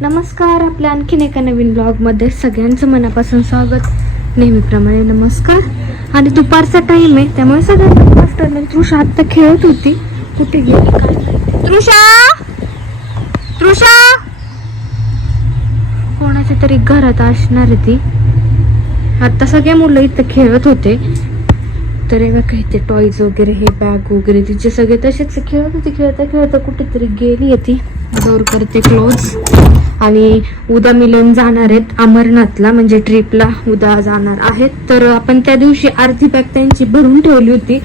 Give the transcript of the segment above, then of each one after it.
नमस्कार आपल्या आणखीन एका नवीन ब्लॉगमध्ये सगळ्यांचं मनापासून स्वागत. नेहमीप्रमाणे नमस्कार. आणि दुपारचा टाइम आहे त्यामुळे सगळ्यांना नमस्कार तृषा आत्ता खेळत होती. कुठे गेली? काय तृषा! तृषा! कोणाच्या तरी घरात असणार आहे ती. आत्ता सगळे मुलं इथं खेळत होते. तर हे बघा इथे टॉईज वगैरे हे बॅग वगैरे तिचे सगळे तसेच खेळत होते खेळता खेळता कुठेतरी गेली आहे ती. डोर करते क्लोज आणि उद्या मिलन जाणार आहेत अमरनाथला म्हणजे ट्रिपला उद्या जाणार आहेत. तर आपण त्या दिवशी अर्धी बॅग त्यांची भरून ठेवली होती.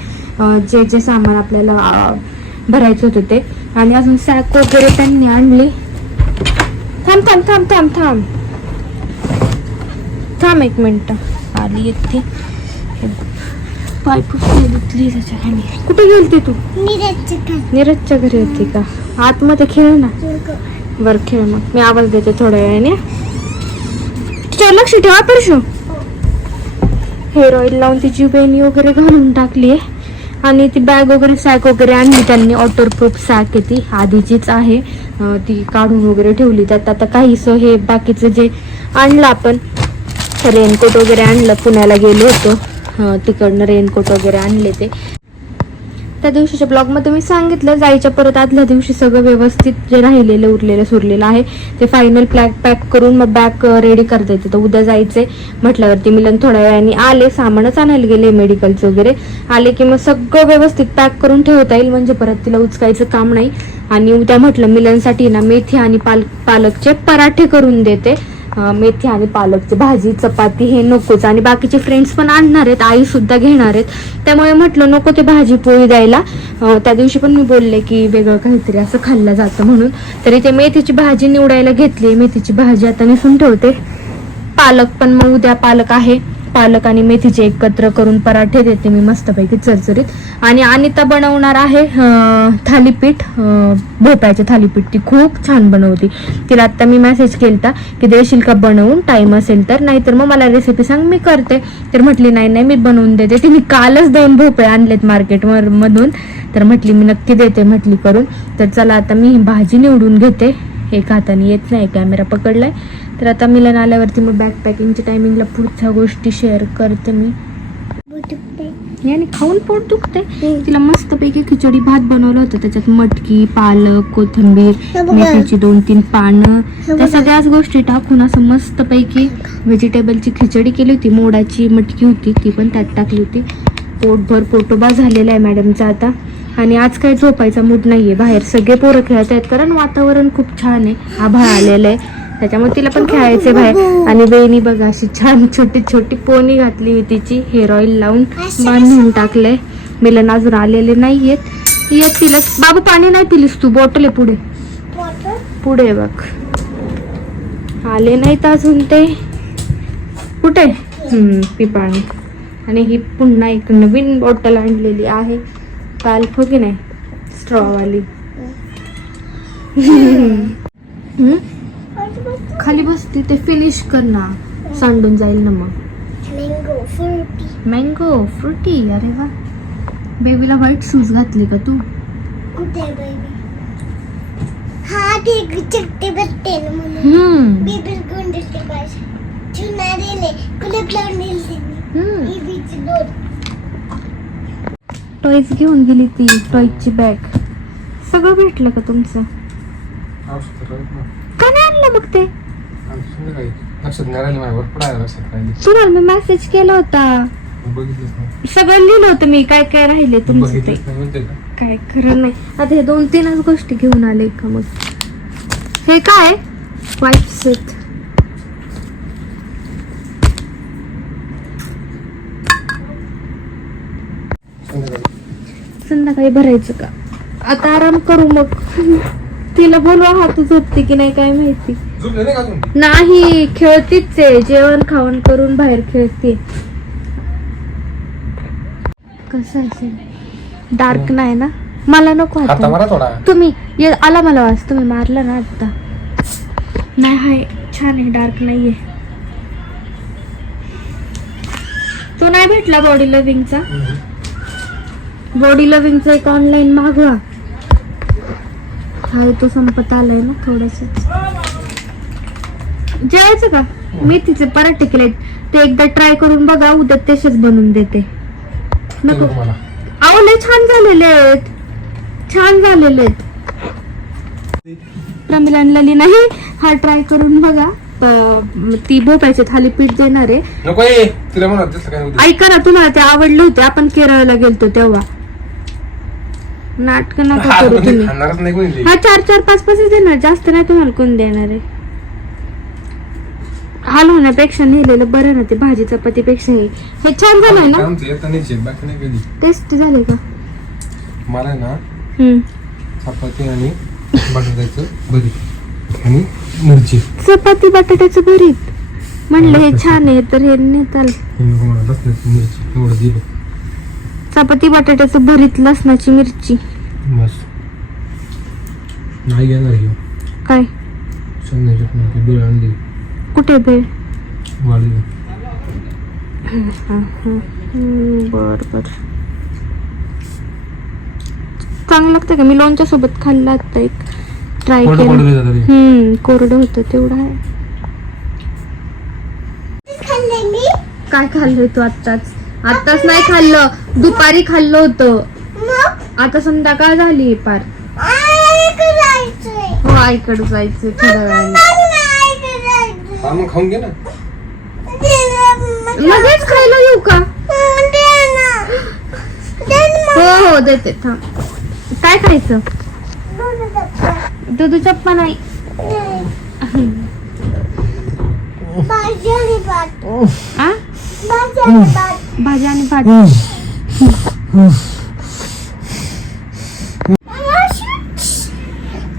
जे जे सामान आपल्याला भरायचं होतं ते. आणि अजून सॅक वगैरे त्यांनी आणली. थांब थांब थांब थांब थांब. थांब एक मिनिट. आली एक ती हे धुतली कुठे गेलती तू? नीरजच्या घरी. होती का? आतमध्ये खेळ ना. बर खेळ मग. मी आवाज देते थोड्या वेळाने. तुझ्या लक्ष ठेवा परशू. हेअर ऑइल लावून तिची बेणी वगैरे घालून टाकली आहे. आणि ती बॅग वगैरे सॅक वगैरे आणली. त्यांनी ऑटोप्रूफ सॅक आहे ती. आधीचीच आहे. ती काढून वगैरे ठेवली. त्यात आता काहीसं हे बाकीचं जे आणलं आपण रेनकोट वगैरे आणलं. पुण्याला गेलो होतो. तिकडनं रेनकोट वगैरे आणले ते. त्या दिवशीच्या ब्लॉगमध्ये मी सांगितलं जायच्या परत आदल्या दिवशी सगळं व्यवस्थित जे राहिलेलं उरलेलं सुरलेलं आहे ते फायनल प्लॅक पॅक करून मग बॅग रेडी करता येते तर उद्या जायचे म्हटल्यावरती मिलन थोड्या वेळाने आले सामानच आणायला गेले मेडिकलचं वगैरे. आले की मग सगळं व्यवस्थित पॅक करून ठेवता येईल म्हणजे परत तिला उचकायचं काम नाही. आणि उद्या म्हटलं मिलनसाठी ना मेथी आणि पाल पालकचे पराठे करून देते. मेथी आणि पालकची भाजी चपाती हे नकोच. आणि बाकीचे फ्रेंड्स पण आणणार आहेत आई सुद्धा घेणार आहेत. त्यामुळे म्हटलं नको ते भाजी पोळी द्यायला त्या दिवशी पण मी बोलले की वेगळं काहीतरी असं खाल्लं जातं म्हणून. तरी ते मेथीची भाजी निवडायला घेतली. मेथीची भाजी आता नेसून ठेवते. पालक पण मग उद्या पालक आहे. पालक आणि मेथीचे एकत्र करून पराठे देते मी मस्तपैकी चरचरीत. आणि अनिता बनवणार आहे थालीपीठ. अं, भोपळ्याचे थालीपीठ. ती खूप छान बनवती. तिला आत्ता मी मेसेज केलता की देशील का बनवून? टाईम असेल तर. नाहीतर मग मला रेसिपी सांग मी करते. तर म्हटली नाही नाही मी बनवून देते. तिने कालच दोन भोपळे आणलेत मार्केटवर मधून. तर म्हटली मी नक्की देते. म्हटली करून. तर चला आता मी भाजी निवडून घेते. एका हाताने येत नाही कॅमेरा पकडलाय. तर आता मिलन आल्यावरती मग बॅग पॅकिंगच्या टायमिंगला पुढच्या गोष्टी शेअर करते मी. याने खाऊन पोट दुखते तिला मस्तपैकी खिचडी भात बनवलं होतं. त्याच्यात मटकी पालक कोथिंबीर मेथीची दोन तीन पानं त्या सगळ्याच गोष्टी टाकून असं मस्तपैकी व्हेजिटेबलची खिचडी केली होती. मोडाची मटकी होती. ती पण त्यात टाकली होती. पोटभर पोटोबा झालेला आहे मॅडमचा आता. आणि आज काय झोपायचा मूड नाहीये. बाहेर सगळे पोरं खेळत आहेत. कारण वातावरण खूप छान आहे. आभाळ आलेलं आहे. त्याच्यामुळे तिला पण खेळायचंय बाहेर. आणि वेणी बघा अशी छान छोटी छोटी पोनी घातली होती तिची हेअर ऑइल लावून बांधून टाकलंय. मिलन अजून आलेले नाहीयेत. येत तिला. बाबू पाणी नाही पिलीस तू बॉटल आहे पुढे. पुढे बघ. आले नाहीत अजून ते. कुठे? हम्म पी पाणी. आणि ही पुन्हा एक नवीन बॉटल आणलेली आहे. काल हो की नाही? स्ट्रॉवाली खाली बसते ते फिनिश कर ना. सांडून जाईल ना मग. Mango fruity. मँगो फ्रुटी अरे वा. बेबीला व्हाईट शूज घातली का तू. हा चिकटे बसते दोन टॉयज घेऊन गेली ती टॉयची बॅग सगळं भेटलं का तुमचं? आणलं मग ते? लक्षात नाही राहिली माझ्यावर पडायला लक्षात राहिली. तुम्हाला मी मेसेज केला होता. बघितलंच नाही. सगळं लिहिलं होतं मी काय काय राहिले तुमचं ते? बघितलंच नाही म्हणते का? काय खरं नाही. आता हे दोन तीनच गोष्टी घेऊन आले का मग? हे काय? वाईप्स आहेत संध्याकाळी. संध्याकाळी भरायचं का? आता आराम करू मग. तिला बोलवा हात झोपते की नाही काय माहिती. झोपले नाही का अजून? नाही खेळतीच आहे. जेवण खावण करून बाहेर खेळते. कसं असेल डार्क नाही ना? मला नको आता थोडा. तुम्ही ये आला मला वाज तुम्ही मारला ना आता. नाही हाय. छान आहे. डार्क नाहीये. तो नाही भेटला बॉडी लव्हिंगचा बॉडी लव्हिंगचा एक ऑनलाईन मागवा. हाय तो संपत आलाय ना थोडस. जेवायचं का? मेथीचे पराठे केले ते एकदा ट्राय करून बघा उद्या तसेच बनवून देते. नको. अहो लय छान झालेले आहेत. छान झालेले आहेत. प्रमिला आणि लली नाही. हा ट्राय करून बघा. ती भोपायचे थालीपीठ देणार आहे. ऐका ना तुम्हाला ते आवडले होते. आपण केरळला गेलतो तेव्हा. नाटक नका करू तुम्ही खाणारच नाही कोणी हा चार चार पाच पाच देणार जास्त नाही तुम्हाला कोण देणार आहे. हाल होण्यापेक्षा नेलेलं बरं ना ते भाजी चपातीपेक्षा हे. हे छान झालंय ना? आमचं येतं नाही शेत, बाकी नाही कधी. टेस्ट झाले का? मला ना हम्म. चपाती आणि बटाट्याचं भरीत आणि मिरची. चपाती बटाट्याचं भरीत. म्हणलं हे छान आहे तर हे नेताल. हे मिरची. एवढं दिलं. चपाती बटाट्याचं भरीत लसणाची मिरची. बस. नाही घेणार घेऊ काय? बिळ आणली. कुठे वाढली हम्म, बर बर. चांगलं लागतं का? मी लोणच्या सोबत खाल्लं आता एक. ट्राय कोरडं केलं. कोरडं ते. हम्म कोरडं होतं तेवढं आहे. खाल्ले मी. काय खाल्लंय तू आत्ताच? आत्ताच नाही खाल्लं. दुपारी खाल्लं होतं. आता संध्याकाळ झाली पार. हो आईकडे जायचं थोड्या वेळाने खाऊन घे ना. लगेच खायला येऊ का? हं, हो देते. थांब. काय खायचं? दूध चप्पा नाही आ? भाजी आणि भाजी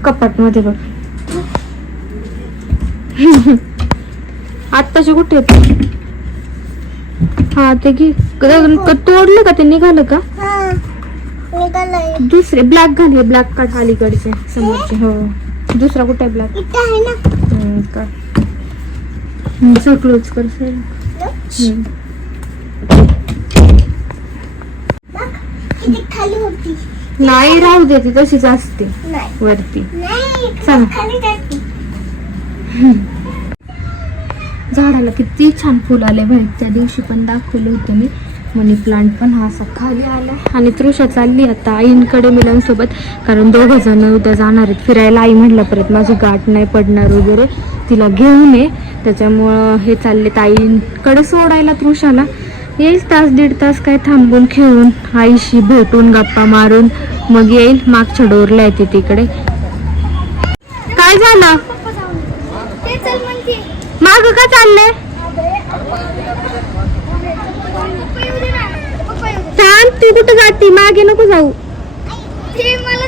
कपाटमध्ये बघ. आत्ताचे कुठे? हा ते घे. तोडलं का ते? निघालं का? हा दुसरे ब्लॅक घाल हे ब्लॅक काढ अलीकडचे समोरचे हो. दुसरा कुठे ब्लॅक का क्लोज कर सर होती नाही राहू दे ती तशीच असते. वरती. झाडाला किती छान फुल आले बाहेर त्या दिवशी पण दाखवलं होतं मी. मनी प्लांट पण हा असा खाली आला आणि तृषा चालली आता आईंकडे मिलांसोबत. कारण दोघं जण उद्या जाणार आहेत. फिरायला आई म्हटलं परत माझी गाठ नाही पडणार वगैरे. तिला घेऊन ये. त्याच्यामुळं हे चालले आईंकडे सोडायला तृषाला. येईल तास दीड तास काय थांबून खेळून आईशी भेटून गप्पा मारून मग येईल मागच्या डोरला येते तिकडे. काय झालं? माग का चाललंय? थांब ती कुठं जाती? मागे नको जाऊ.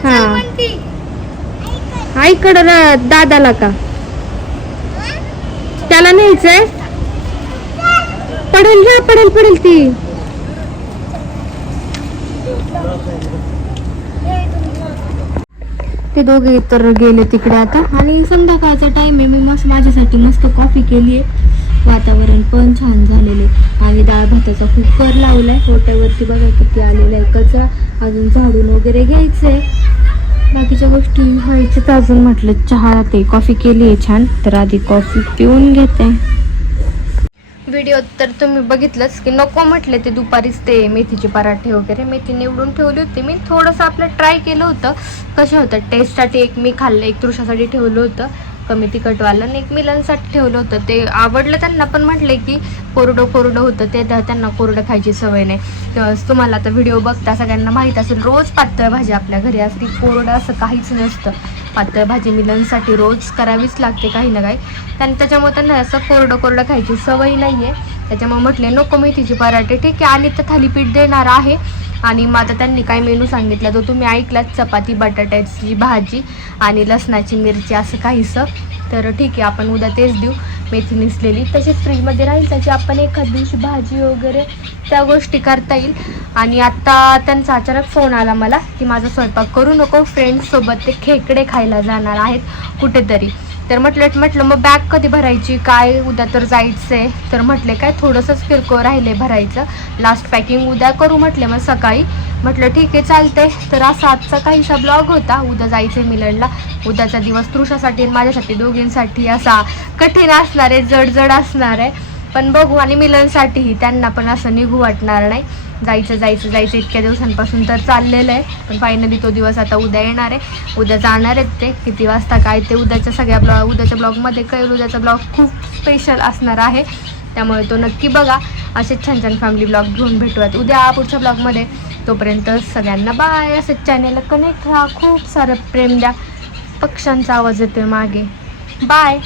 हा. आईकडं दादाला का? त्याला न्यायचंय? पडेल घ्या पडेल पडेल ती. ते दोघे तर गेले तिकडे आता. आणि संध्याकाळचा टाइम आहे. मी मस्त माझ्यासाठी मस्त कॉफी केली आहे. वातावरण पण छान झालेले आणि डाळ भाताचा कुकर लावलाय. फोट्यावरती बघा किती आलेला आहे. कचरा अजून झाडून वगैरे घ्यायचंय. बाकीच्या गोष्टी व्हायच्याच अजून म्हटलं चहा ते कॉफी केली आहे छान तर आधी कॉफी पिऊन घेते. व्हिडिओ तर तुम्ही बघितलंच की नको म्हटले ते दुपारीच ते मेथीचे पराठे वगैरे. मेथी निवडून ठेवली होती मी. थोडंसं आपलं ट्राय केलं होतं. कसं होतं टेस्टसाठी एक मी खाल्लं एक तुरुषासाठी ठेवलं होतं. कमी तिखटवालं. आणि एक मिलनसाठी ठेवलं होतं. ते आवडलं त्यांना पण म्हटले की कोरडं कोरडं होतं. ते त्यांना कोरडं खायची सवय नाही. तुम्हाला आता व्हिडिओ बघता सगळ्यांना माहीत असेल रोज पातळ भाजी आपल्या घरी असली कोरडं असं काहीच नसतं. पातळ भाजी मिलनसाठी रोज करावीच लागते काही ना काही. आणि त्याच्यामुळे त्यांना असं कोरडं कोरडं खायची सवय नाही आहे त्याच्यामुळे म्हटले नको मेथीचे पराठे. ठीक आहे आणि तर थालीपीठ देणार आहे. आणि मग आता त्यांनी काय मेनू सांगितला तो तुम्ही ऐकलात चपाती बटाट्याची भाजी आणि लसणाची मिरची असं काहीसं. तर ठीक आहे आपण उद्या तेच देऊ. मेथी निसलेली. तशीच फ्रीजमध्ये राहील त्याची आपण एखाद दिवशी भाजी वगैरे त्या गोष्टी करता येईल. आणि आत्ता त्यांचा अचानक फोन आला मला की माझा स्वयंपाक करू नको. फ्रेंड्ससोबत ते खेकडे खायला जाणार आहेत कुठेतरी. तर म्हटलं म्हटलं मग बॅग कधी भरायची? काय उद्या तर जायचं आहे तर म्हटले काय थोडंसंच किरकोळ राहिले भरायचं. लास्ट पॅकिंग उद्या करू म्हटले मग सकाळी. म्हटलं ठीक आहे चालतंय. तर असा आजचा काहीसा ब्लॉग होता. उद्या जायचं आहे मिलनला. उद्याचा दिवस तृषासाठी आणि माझ्यासाठी दोघींसाठी असा कठीण असणार आहे जड जड असणार आहे. पण बघू आणि मिलनसाठीही त्यांना पण असं निघू वाटणार नाही. जायचं जायचं जायचं इतक्या दिवसांपासून तर चाललेलं आहे. पण फायनली तो दिवस आता उद्या येणार आहे. उद्या जाणार आहेत ते. किती वाजता काय ते उद्याच्या सगळ्या ब्लॉग उद्याच्या ब्लॉगमध्ये कैल उद्याचा ब्लॉग खूप स्पेशल असणार आहे. त्यामुळे तो नक्की बघा. असेच छान छान फॅमिली ब्लॉग घेऊन भेटूयात. उद्या पुढच्या ब्लॉगमध्ये. तोपर्यंत सगळ्यांना बाय असंच चॅनेलला कनेक्ट राहा. खूप सारं प्रेम द्या. पक्ष्यांचा आवाज येतोय मागे. बाय